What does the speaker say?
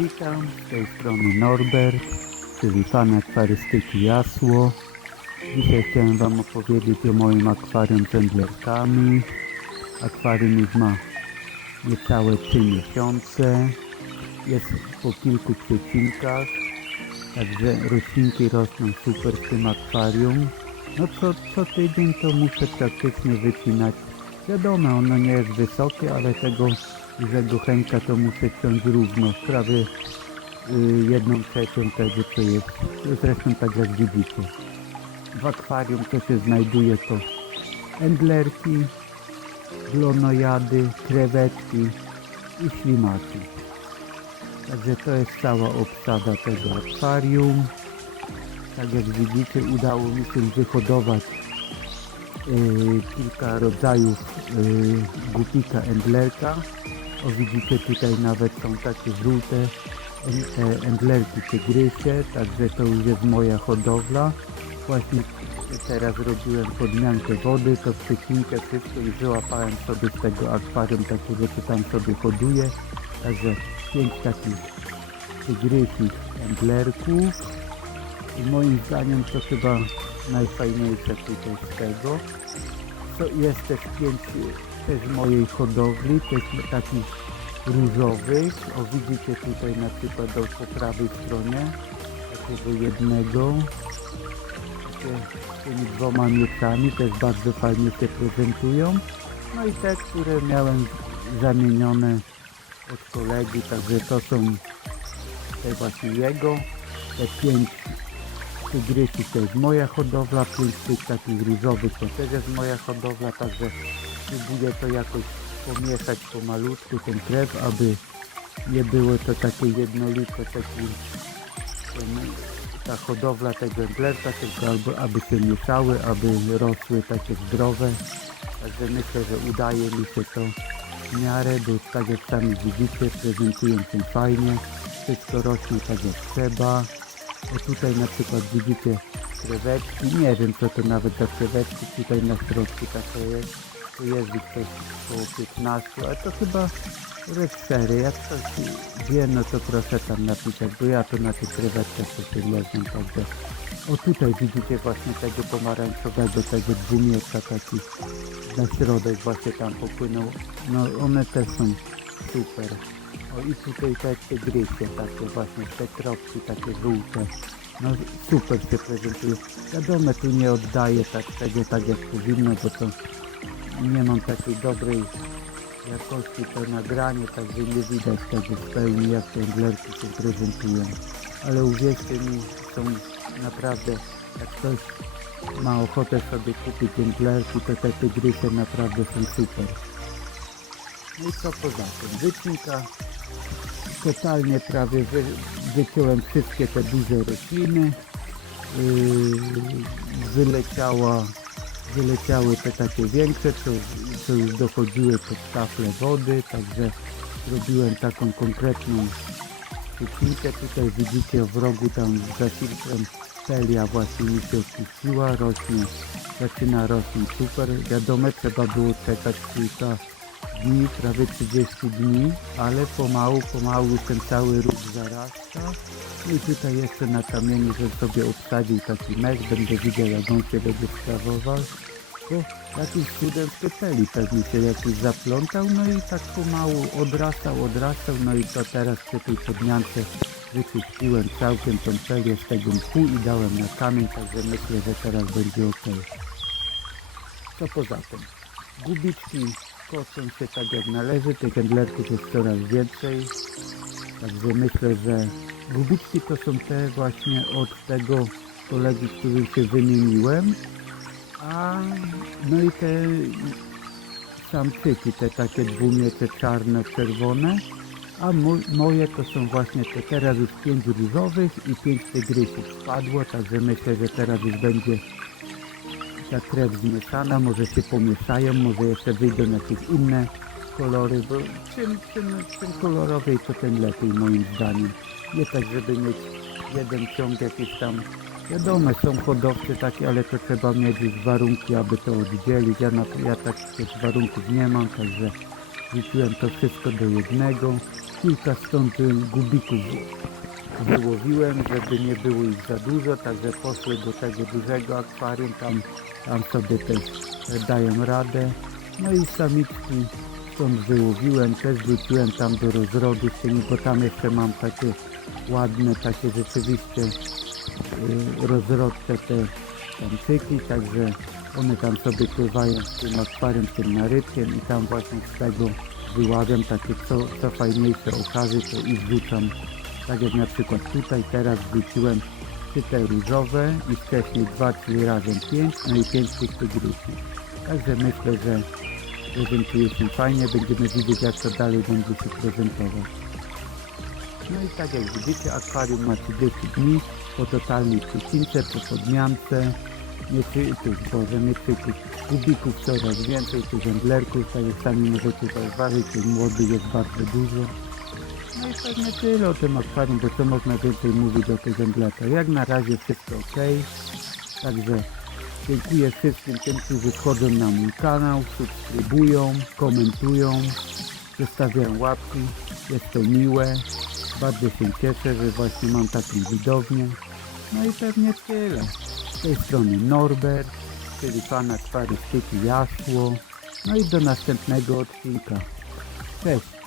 Witam, z tej strony Norbert, czyli fan akwarystyki Jasło. Dzisiaj chciałem Wam opowiedzieć o moim akwarium z. Akwarium już ma niecałe 3 miesiące. Jest po kilku przecinkach, także roślinki rosną super w tym akwarium. No co, co tydzień to muszę praktycznie wycinać. Wiadomo, ono nie jest wysokie, ale tego dużego chęka to muszę ciąć równo, prawie y, jedną trzecią tego co jest. Zresztą tak jak widzicie. W akwarium co się znajduje to endlerki, glonojady, krewetki i ślimaki. Także to jest cała obsada tego akwarium. Tak jak widzicie udało mi się wyhodować y, kilka rodzajów y, gupika endlerka. O widzicie tutaj nawet są takie żółte en- te endlerki tygrysie, także to już jest moja hodowla. Właśnie teraz robiłem podmiankę wody, to przecinkę wszystko i wyłapałem sobie z tego akwarium takie rzeczy tam sobie hoduję. Także pięć takich tygrysich endlerków. I moim zdaniem to chyba najfajniejsze tutaj z tego. To jest też pięć też mojej hodowli, tych takich różowych. O widzicie tutaj na przykład do, po prawej stronie takiego jednego. Z tymi dwoma mieczami też bardzo fajnie się prezentują. No i te, które miałem zamienione od kolegi, także to są te właśnie jego. Te pięć tygrysi to jest moja hodowla, pięć tych takich różowych to też jest moja hodowla, także próbuję to jakoś pomieszać pomalutku ten krew, aby nie było to takie jednolite, taki, ta hodowla tego endlerka, tylko albo, aby się mieszały, aby rosły takie zdrowe. Także myślę, że udaje mi się to w miarę, bo tak jak sami widzicie, prezentują się fajnie, wszystko rośnie tak jak trzeba. O tutaj na przykład widzicie krewetki, nie wiem co to nawet za krewetki, tutaj na środku takie jest. Tu ich coś około 15, ale to chyba red 4. Jak ktoś wie, no to proszę tam napisać, bo ja to na tych krewetkach to się także... O tutaj widzicie właśnie tego pomarańczowego, tego dwumiecza taki na środek właśnie tam popłynął. No one też są super. O i tutaj te tygrysie takie właśnie, te kropki takie żółte. No super się prezentuje. Wiadomo, tu nie oddaję tak tego tak jak powinno, bo to nie mam takiej dobrej jakości to nagranie, także nie widać tego w pełni jak te englerki się prezentują. Ale uwierzcie mi, są naprawdę, jak ktoś ma ochotę sobie kupić englerki, to te tygrysie naprawdę są super. No i co poza tym? Wycinka totalnie prawie wy, wyciąłem wszystkie te duże rośliny. Yy, wyleciała, wyleciały te takie większe, co, co już dochodziły pod taflę wody, także zrobiłem taką konkretną wycinkę. Tutaj widzicie w rogu tam za filtrem pelia właśnie mi się opuściła, rośnie, zaczyna rosnąć super. Wiadomo, trzeba było czekać kilka dni, prawie 30 dni, ale pomału, pomału ten cały róg zarasta. No I tutaj jeszcze na kamieniu, że sobie obsadził taki mech, będę widział jak on się będzie sprawował. Bo jakimś cudem w peli pewnie się jakiś zaplątał, no i tak pomału odrastał, odrastał, no i to teraz przy tej podmiance wyczyściłem całkiem tą pelię z tego mchu i dałem na kamień, także myślę, że teraz będzie ok. Co poza tym? Gubiczki kocą się tak jak należy, tych endlerków jest coraz więcej. Także myślę, że gubiczki to są te właśnie od tego kolegi, którym się wymieniłem. A no i te samczyki, te takie dwumiece czarne, czerwone. A mo moje to są właśnie te teraz już pięć różowych i pięć tygrysów spadło, także myślę, że teraz już będzie ta krew zmieszana, może się pomieszają, może jeszcze wyjdą jakieś inne kolory, bo czym, czym, czym kolorowej to tym lepiej moim zdaniem. Nie tak, żeby mieć jeden ciąg jakiś tam, wiadomo, są hodowcy takie, ale to trzeba mieć warunki, aby to oddzielić. Ja, na, ja takich warunków nie mam, także wrzuciłem to wszystko do jednego. kilka stąd y, gubików wyłowiłem, żeby nie było ich za dużo, także poszły do tego dużego akwarium, tam, tam sobie też dają radę. No i samiczki stąd wyłowiłem, też wróciłem tam do rozrodu z tymi, bo tam jeszcze mam takie ładne, takie rzeczywiście y, rozrodcze te tamczyki, także one tam sobie pływają w tym akwarium, tym narybkiem i tam właśnie z tego wyławiam takie co, co fajniejsze okazy, to i wrzucam. Tak jak na przykład tutaj teraz wrzuciłem trzy te różowe i wcześniej dwa, czyli razem pięć, no i pięć tych tygrysów. Także myślę, że prezentuje się fajnie, będziemy widzieć jak to dalej będzie się prezentować. No i tak jak widzicie, akwarium ma 30 dni, po totalnej przycince, po podmiance, nie czy, tych, Boże, nie czy, tych kubików coraz więcej, tych wędlerków, tak jak sami możecie zauważyć, tych młodych jest bardzo dużo. No i pewnie tyle o tym akwarium, bo co można więcej mówić o tych wędlaczach. Jak na razie wszystko ok, także dziękuję wszystkim tym, którzy wchodzą na mój kanał, subskrybują, komentują, zostawiają łapki, jest to miłe. Bardzo się cieszę, że właśnie mam taką widownię. No i pewnie tyle. Z tej strony Norbert, czyli fan akwarystyki Jasło. No i do następnego odcinka. Cześć!